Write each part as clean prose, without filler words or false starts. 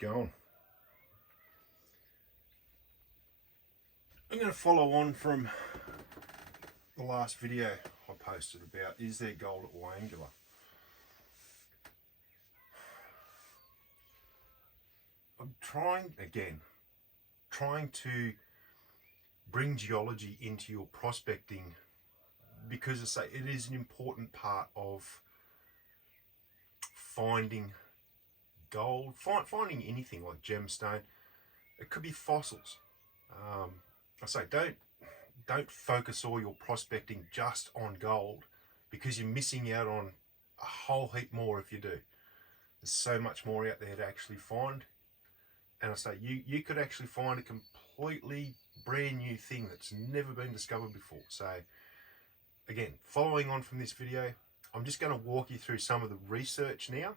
going? I'm going to follow on from the last video I posted about is there gold at Wyangala. I'm trying to bring geology into your prospecting because I say it is an important part of finding gold, finding anything like gemstone. It could be fossils. I say don't focus all your prospecting just on gold because you're missing out on a whole heap more if you do. There's so much more out there to actually find. And I say you could actually find a completely brand new thing that's never been discovered before. So again, following on from this video, I'm just going to walk you through some of the research now.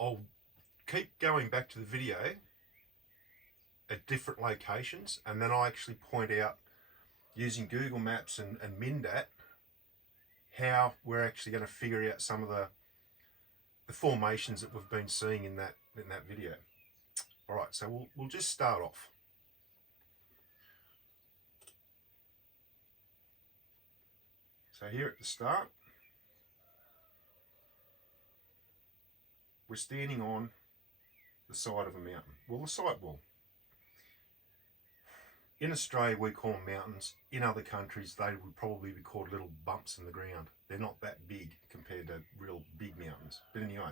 I'll keep going back to the video at different locations, and then I'll actually point out using Google Maps and Mindat how we're actually going to figure out some of the formations that we've been seeing in that video. All right, so we'll just start off. So here at the start, we're standing on the side of a mountain. Well, the side wall. In Australia, we call them mountains. In other countries, they would probably be called little bumps in the ground. They're not that big compared to real big mountains. But anyway,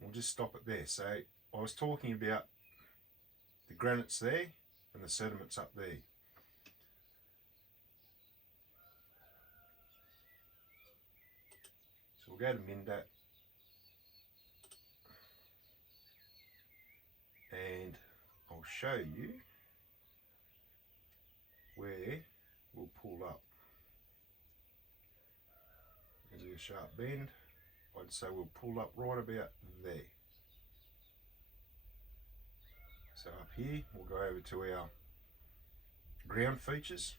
we'll just stop it there. So I was talking about the granites there and the sediments up there. So we'll go to Mindat. And I'll show you where we'll pull up. There's a sharp bend. I'd say we'll pull up right about there. So up here, we'll go over to our ground features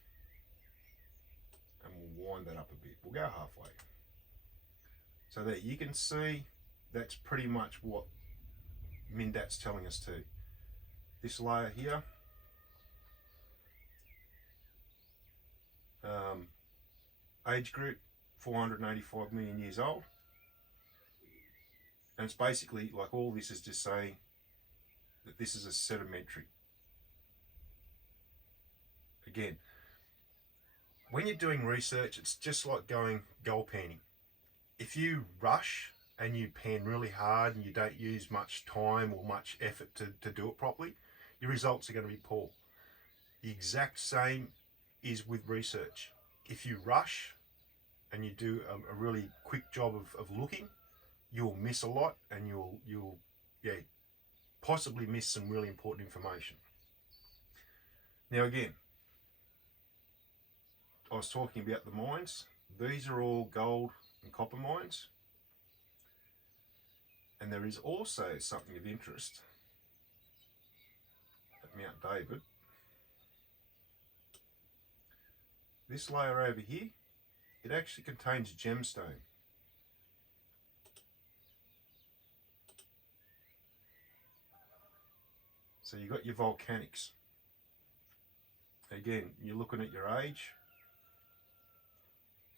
and we'll wind that up a bit. We'll go halfway. So there you can see that's pretty much what Mindat's telling us to. This layer here, age group 485 million years old, and it's basically like all this is just saying that this is a sedimentary. Again, when you're doing research, it's just like going gold panning. If you rush and you pan really hard and you don't use much time or much effort to do it properly, your results are going to be poor. The exact same is with research. If you rush and you do a really quick job of looking, you'll miss a lot and you'll possibly miss some really important information. Now again, I was talking about the mines. These are all gold and copper mines. And there is also something of interest at Mount David. This layer over here, it actually contains gemstone. So you've got your volcanics. Again, you're looking at your age,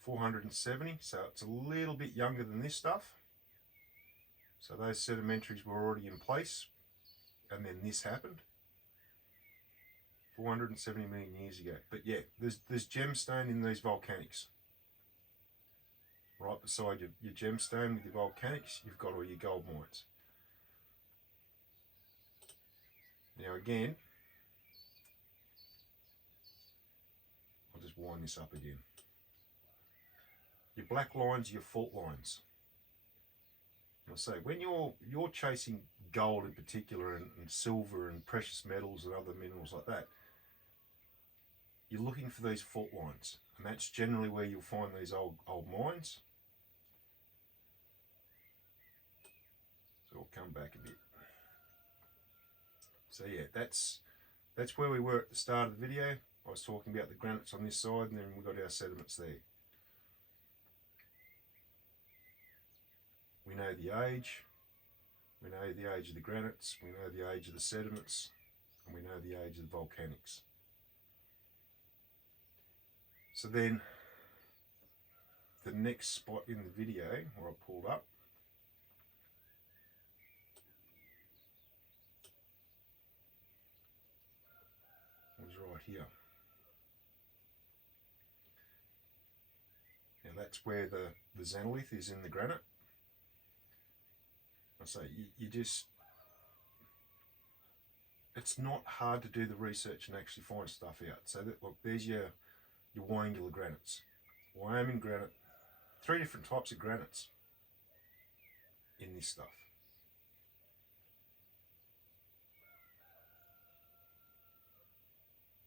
470, so it's a little bit younger than this stuff. So those sedimentaries were already in place, and then this happened 470 million years ago. But yeah, there's gemstone in these volcanics. Right beside your gemstone with your volcanics, you've got all your gold mines. Now again, I'll just wind this up again. Your black lines are your fault lines. I say, when you're chasing gold in particular and silver and precious metals and other minerals like that, you're looking for these fault lines, and that's generally where you'll find these old mines. So we'll come back a bit. So yeah, that's where we were at the start of the video. I was talking about the granites on this side, and then we've got our sediments there. We know the age, We know the age of the granites, we know the age of the sediments, and we know the age of the volcanics. So then, the next spot in the video where I pulled up was right here. Now that's where the xenolith is in the granite. I say you just, it's not hard to do the research and actually find stuff out. So that, look, there's your Wyangala granites, Wyoming granite, 3 different types of granites in this stuff.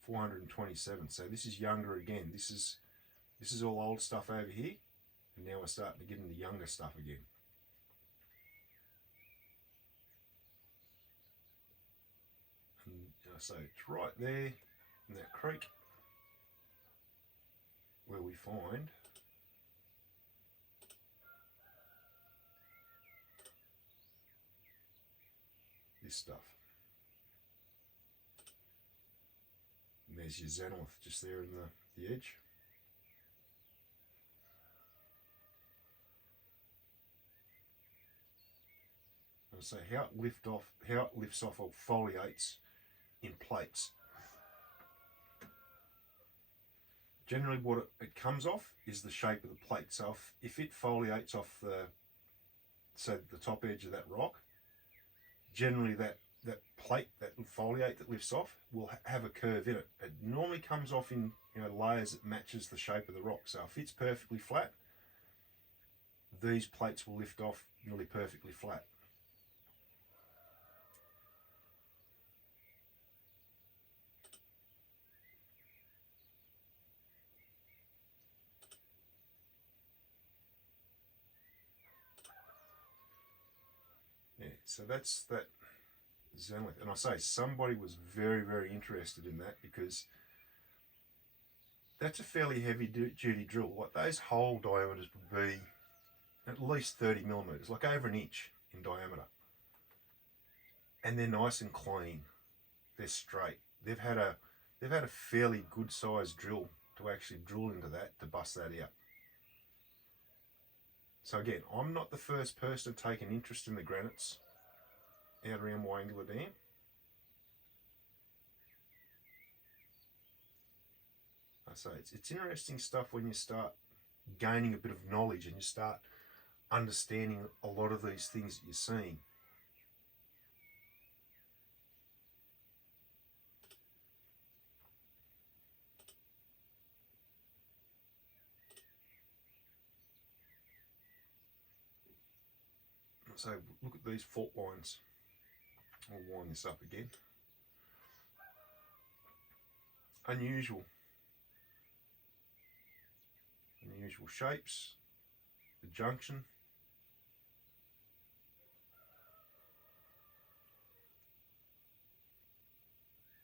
$427. So this is younger again. This is all old stuff over here, and now we're starting to get into younger stuff again. And so it's right there in that creek where we find this stuff. And there's your xenolith just there in the edge. And so how it lifts off or foliates in plates. Generally what it comes off is the shape of the plate. So if it foliates off the top edge of that rock, generally that plate, that foliate that lifts off, will have a curve in it. It normally comes off in layers that matches the shape of the rock. So if it's perfectly flat, these plates will lift off nearly perfectly flat. Yeah, so that's that xenolith. And I say somebody was very, very interested in that because that's a fairly heavy duty drill. Like those hole diameters would be at least 30 millimeters, like over an inch in diameter. And they're nice and clean. They're straight. They've had a fairly good sized drill to actually drill into that to bust that out. So again, I'm not the first person to take an interest in the granites out around Wyangala Dam. I say it's interesting stuff when you start gaining a bit of knowledge and you start understanding a lot of these things that you're seeing. So look at these fault lines. I'll wind this up again. Unusual shapes, the junction.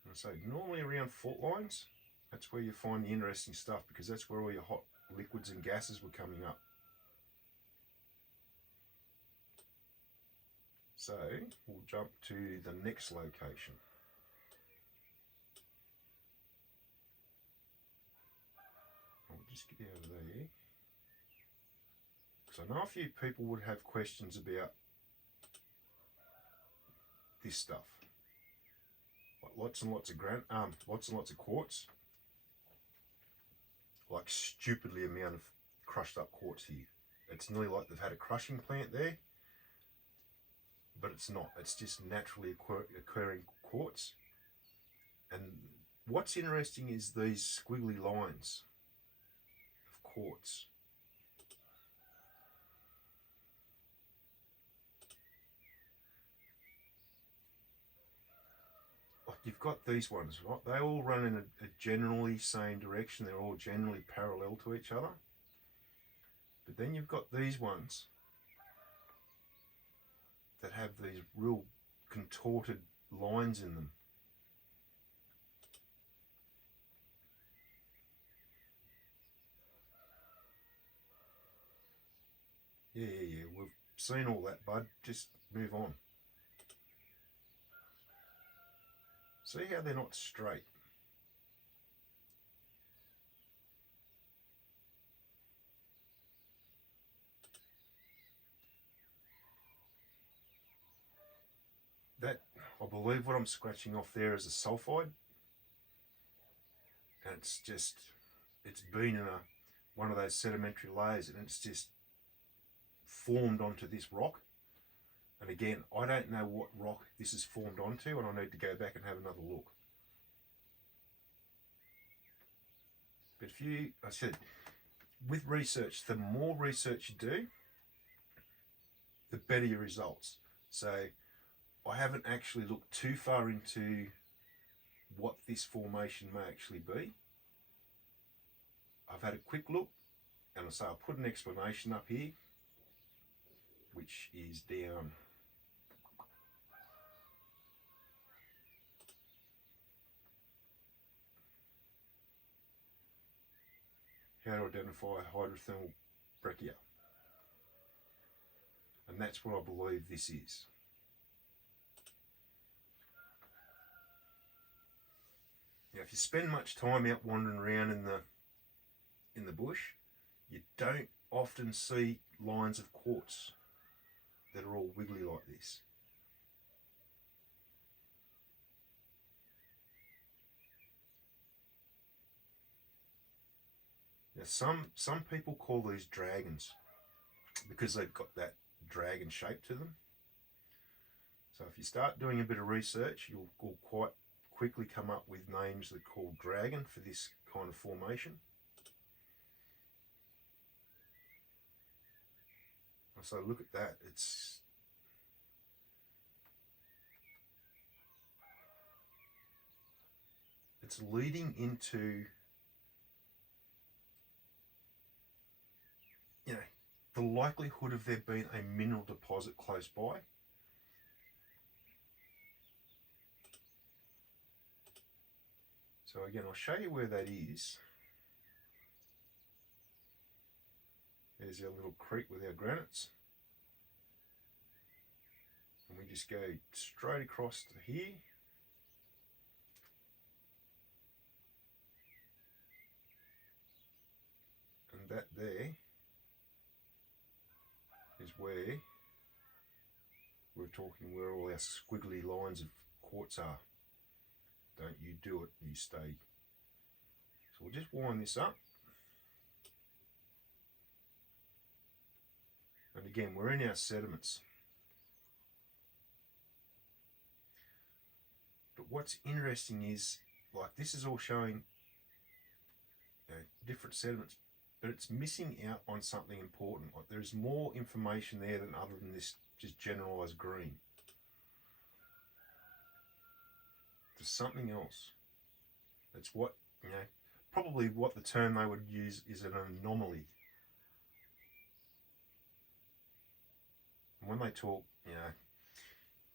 And so normally around fault lines, that's where you find the interesting stuff because that's where all your hot liquids and gases were coming up. So we'll jump to the next location. I'll just get out of there. So I know a few people would have questions about this stuff. Like lots and lots of quartz. Like stupidly amount of crushed up quartz here. It's nearly like they've had a crushing plant there. But it's not. It's just naturally occurring quartz. And what's interesting is these squiggly lines of quartz. Like you've got these ones, right? They all run in a generally same direction. They're all generally parallel to each other. But then you've got these ones that have these real contorted lines in them. Yeah, we've seen all that, bud. Just move on. See how they're not straight? That, I believe what I'm scratching off there is a sulfide. And it's been in one of those sedimentary layers, and it's just formed onto this rock. And again, I don't know what rock this is formed onto, and I need to go back and have another look. But I said, with research, the more research you do, the better your results. So I haven't actually looked too far into what this formation may actually be. I've had a quick look, and I'll put an explanation up here, which is down how to identify hydrothermal breccia. And that's what I believe this is. Now, if you spend much time out wandering around in the bush, you don't often see lines of quartz that are all wiggly like this. Now, some people call these dragons because they've got that dragon shape to them. So if you start doing a bit of research, you'll quite quickly come up with names that are called dragon for this kind of formation. So look at that, it's leading into, the likelihood of there being a mineral deposit close by. So again, I'll show you where that is. There's our little creek with our granites. And we just go straight across to here. And that there is where we're talking where all our squiggly lines of quartz are. Don't you do it, you stay. So we'll just wind this up. And again, we're in our sediments. But what's interesting is, like, this is all showing different sediments, but it's missing out on something important. Like, there's more information there than other than this just generalized green. There's something else. That's what, probably what the term they would use is an anomaly. And when they talk,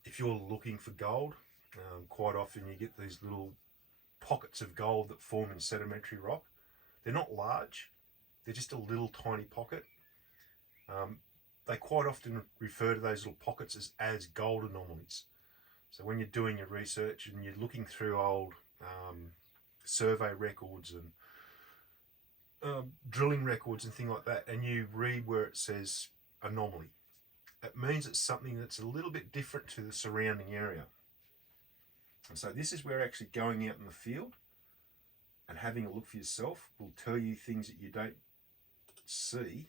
if you're looking for gold, quite often you get these little pockets of gold that form in sedimentary rock. They're not large, they're just a little tiny pocket. They quite often refer to those little pockets as gold anomalies. So when you're doing your research and you're looking through old survey records and drilling records and things like that, and you read where it says anomaly, it means it's something that's a little bit different to the surrounding area. And so this is where actually going out in the field and having a look for yourself will tell you things that you don't see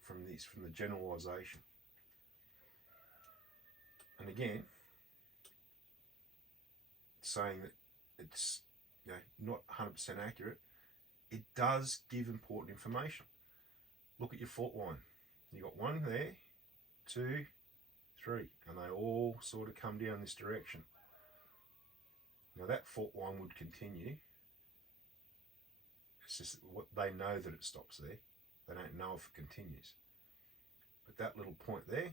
from the generalization. And again, saying that it's not 100% accurate, it does give important information. Look at your fault line. You got one there, 2, 3, and they all sort of come down this direction. Now that fault line would continue. It's just what they know that it stops there. They don't know if it continues. But that little point there,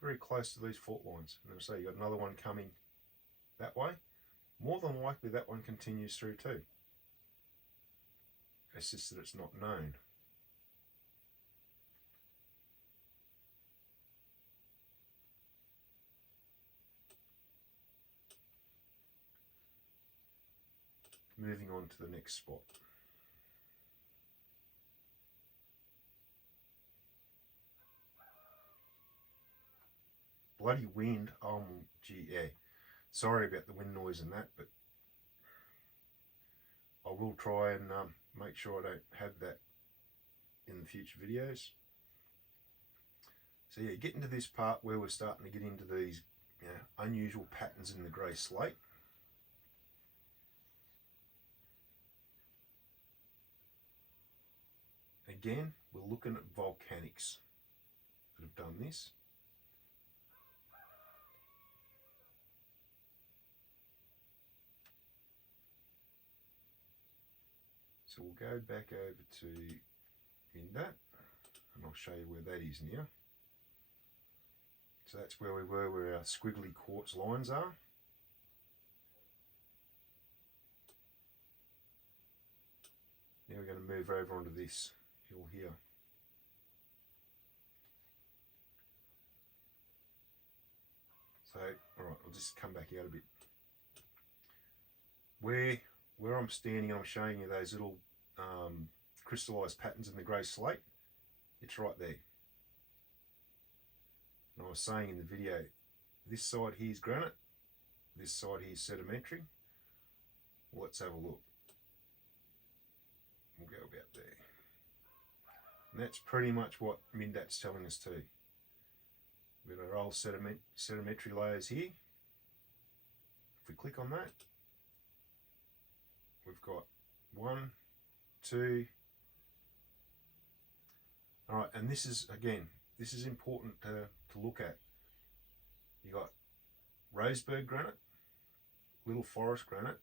very close to these fault lines. And so you got another one coming that way. More than likely that one continues through too. It's just that it's not known. moving on to the next spot. Bloody wind. Oh, gee, yeah. Sorry about the wind noise and that, but I will try and make sure I don't have that in the future videos. So yeah, getting to this part where we're starting to get into these unusual patterns in the grey slate. Again, we're looking at volcanics that have done this. So we'll go back over to Indat, and I'll show you where that is now. So that's where we were, where our squiggly quartz lines are. Now we're going to move over onto this hill here. So, alright, I'll just come back out a bit. Where I'm standing, I'm showing you those little crystallized patterns in the grey slate. It's right there. And I was saying in the video, this side here is granite, this side here is sedimentary. Well, let's have a look. We'll go about there. And that's pretty much what Mindat's telling us too. We've got our old sedimentary layers here. If we click on that, we've got 1, 2. All right, and this is, again, this is important to look at. You got Roseburg granite, Little Forest granite,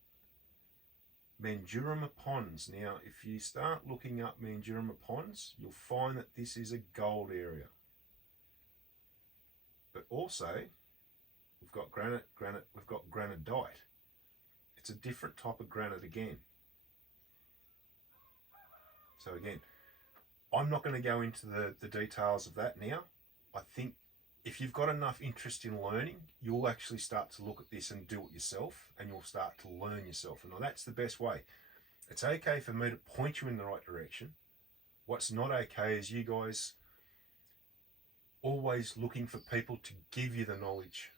Mandurama ponds. Now, if you start looking up Mandurama ponds, you'll find that this is a gold area. But also, we've got granite, we've got granodite. It's a different type of granite again. So again, I'm not going to go into the details of that now. I think if you've got enough interest in learning, you'll actually start to look at this and do it yourself, and you'll start to learn yourself. And that's the best way. It's okay for me to point you in the right direction. What's not okay is you guys always looking for people to give you the knowledge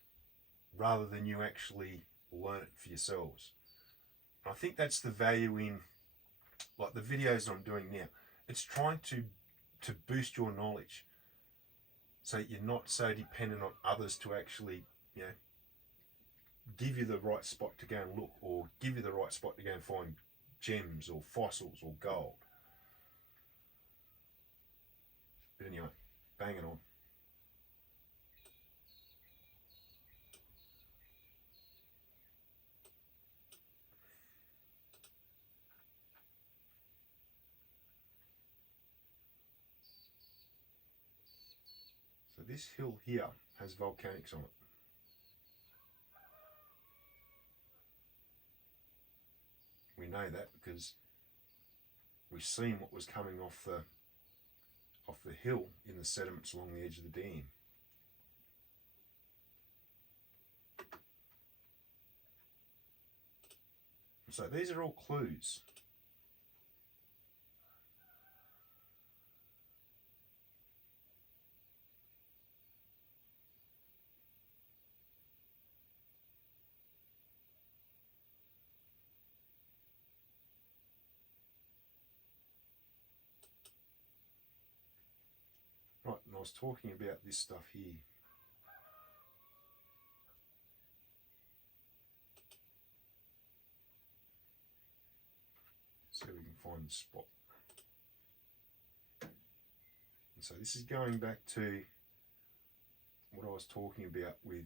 rather than you actually learn it for yourselves. And I think that's the value in like the videos that I'm doing now. It's trying to boost your knowledge so you're not so dependent on others to actually, give you the right spot to go and look, or give you the right spot to go and find gems or fossils or gold. But anyway, bang it on. So this hill here has volcanics on it. We know that because we've seen what was coming off the hill in the sediments along the edge of the dam. So these are all clues. Right, and I was talking about this stuff here. So we can find the spot. And so this is going back to what I was talking about with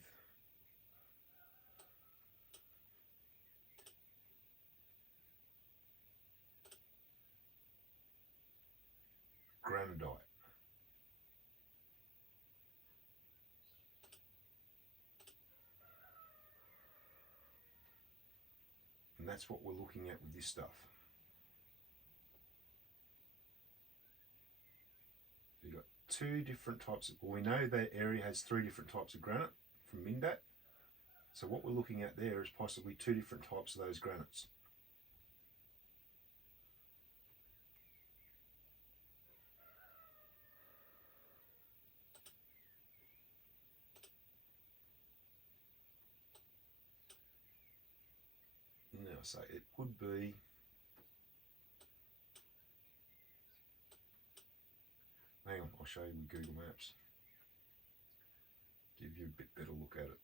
granodite. And that's what we're looking at with this stuff. You've got two different types of, well, we know that area has 3 different types of granite from Mindat. So what we're looking at there is possibly 2 different types of those granites. I say it would be, hang on, I'll show you with Google Maps, give you a bit better look at it.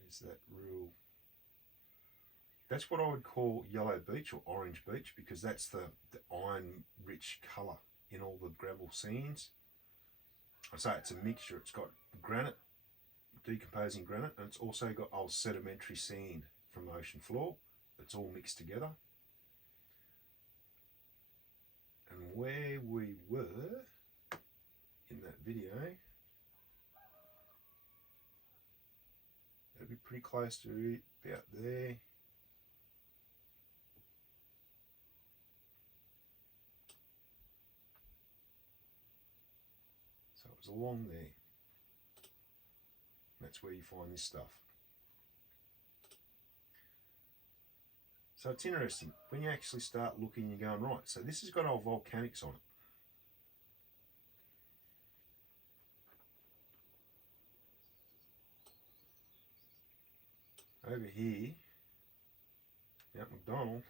There's that real, that's what I would call yellow beach or orange beach, because that's the iron rich colour in all the gravel sands. I say it's a mixture. It's got granite, decomposing granite, and it's also got old sedimentary sand from the ocean floor. It's all mixed together. And where we were in that video, that'd be pretty close to it, about there. So it was along there. That's where you find this stuff. So it's interesting when you actually start looking, you're going, right, so this has got old volcanics on it. Over here, out McDonald,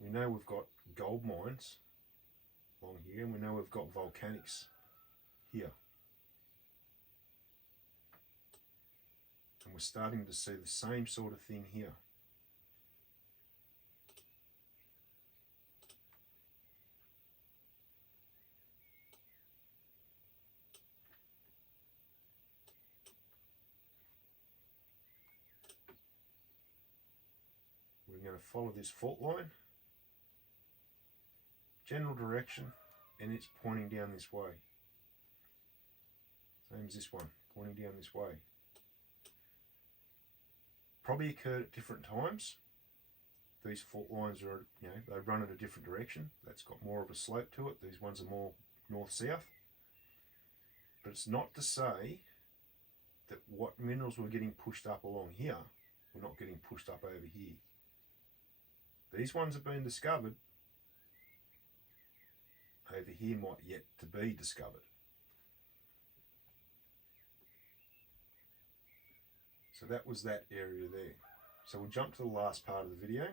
we know we've got gold mines along here, and we know we've got volcanics here. And we're starting to see the same sort of thing here. We're going to follow this fault line, general direction, and it's pointing down this way. Same as this one, pointing down this way. Probably occurred at different times. These fault lines are, you know, they run in a different direction. That's got more of a slope to it. These ones are more north-south. But it's not to say that what minerals were getting pushed up along here were not getting pushed up over here. These ones have been discovered. Over here might yet to be discovered. So that was that area there. So we'll jump to the last part of the video.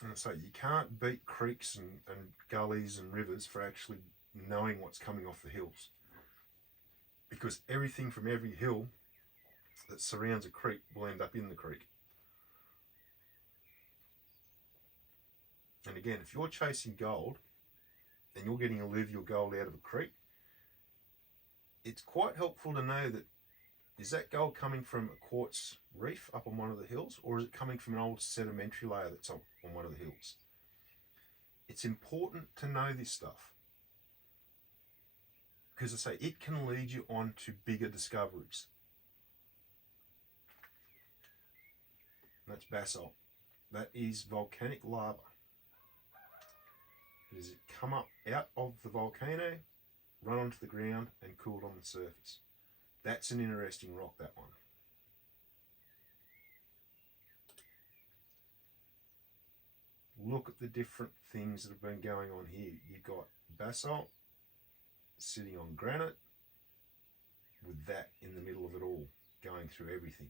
And so you can't beat creeks and gullies and rivers for actually knowing what's coming off the hills, because everything from every hill that surrounds a creek will end up in the creek. And again, if you're chasing gold and you're getting alluvial gold out of a creek, it's quite helpful to know that, is that gold coming from a quartz reef up on one of the hills, or is it coming from an old sedimentary layer that's on one of the hills? It's important to know this stuff, because I say it can lead you on to bigger discoveries. That's basalt. That is volcanic lava. Does it come up out of the volcano, run onto the ground, and cooled on the surface? That's an interesting rock, that one. Look at the different things that have been going on here. You've got basalt sitting on granite with that in the middle of it all, going through everything.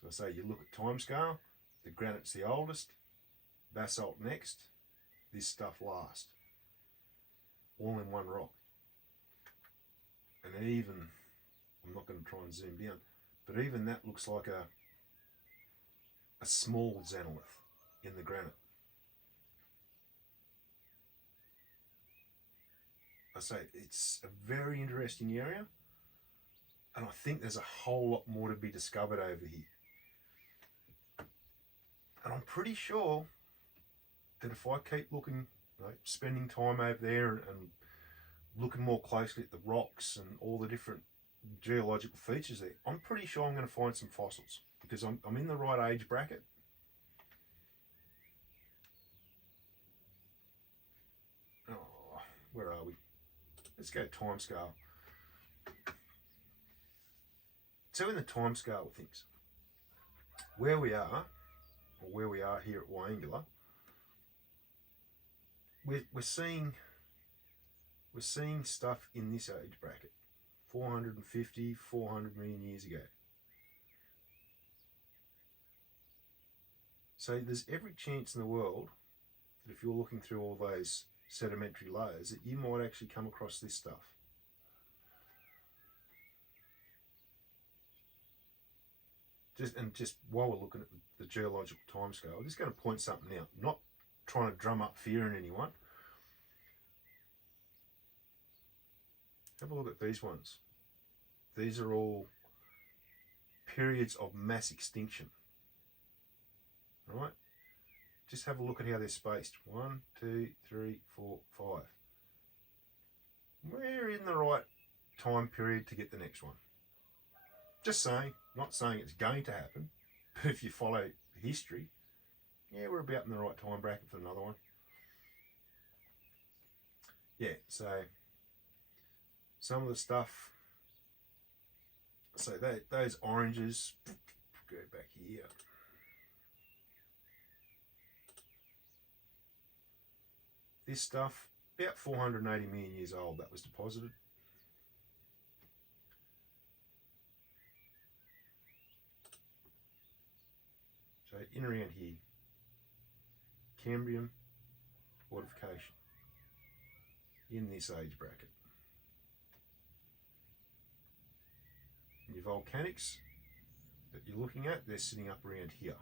So I say you look at timescale, the granite's the oldest, basalt next, this stuff last. All in one rock. And even, I'm not going to try and zoom down, but even that looks like a small xenolith in the granite. I say it's a very interesting area, and I think there's a whole lot more to be discovered over here. And I'm pretty sure that if I keep looking, you know, spending time over there and looking more closely at the rocks and all the different geological features there, I'm pretty sure I'm going to find some fossils, because I'm in the right age bracket. where are we? Let's go time scale. So in the time scale of things, where we are here at Wyangala, we're seeing stuff in this age bracket, 450, 400 million years ago. So there's every chance in the world that if you're looking through all those sedimentary layers, that you might actually come across this stuff. Just while we're looking at the geological timescale, I'm just going to point something out. I'm not trying to drum up fear in anyone. Have a look at these ones. These are all periods of mass extinction. Right? Just have a look at how they're spaced. 1, 2, 3, 4, 5. We're in the right time period to get the next one. Just saying, not saying it's going to happen, but if you follow history, yeah, we're about in the right time bracket for another one. Yeah, so some of the stuff, so those oranges, go back here. This stuff, about 480 million years old, that was deposited. So in around here, Cambrian fortification in this age bracket. And your volcanics that you're looking at, they're sitting up around here.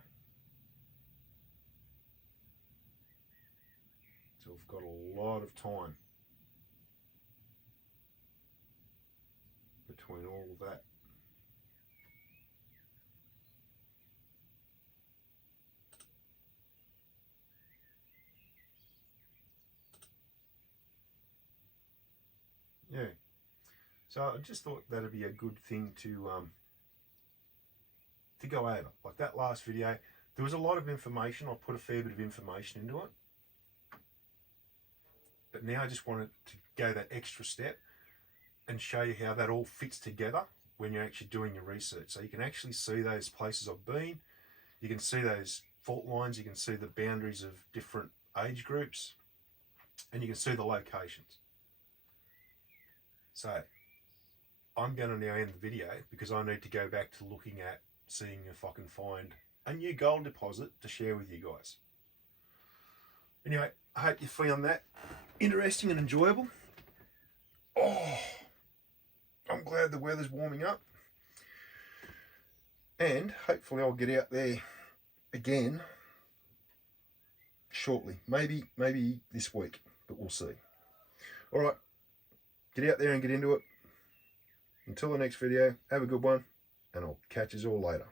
So we've got a lot of time between all of that. Yeah. So I just thought that'd be a good thing to go over. Like that last video, there was a lot of information. I put a fair bit of information into it. But now I just wanted to go that extra step and show you how that all fits together when you're actually doing your research. So you can actually see those places I've been. You can see those fault lines. You can see the boundaries of different age groups. And you can see the locations. So I'm going to now end the video because I need to go back to looking at seeing if I can find a new gold deposit to share with you guys. Anyway, I hope you found that interesting and enjoyable. Oh, I'm glad the weather's warming up. And hopefully I'll get out there again shortly. Maybe this week, but we'll see. All right, get out there and get into it. Until the next video, have a good one, and I'll catch you all later.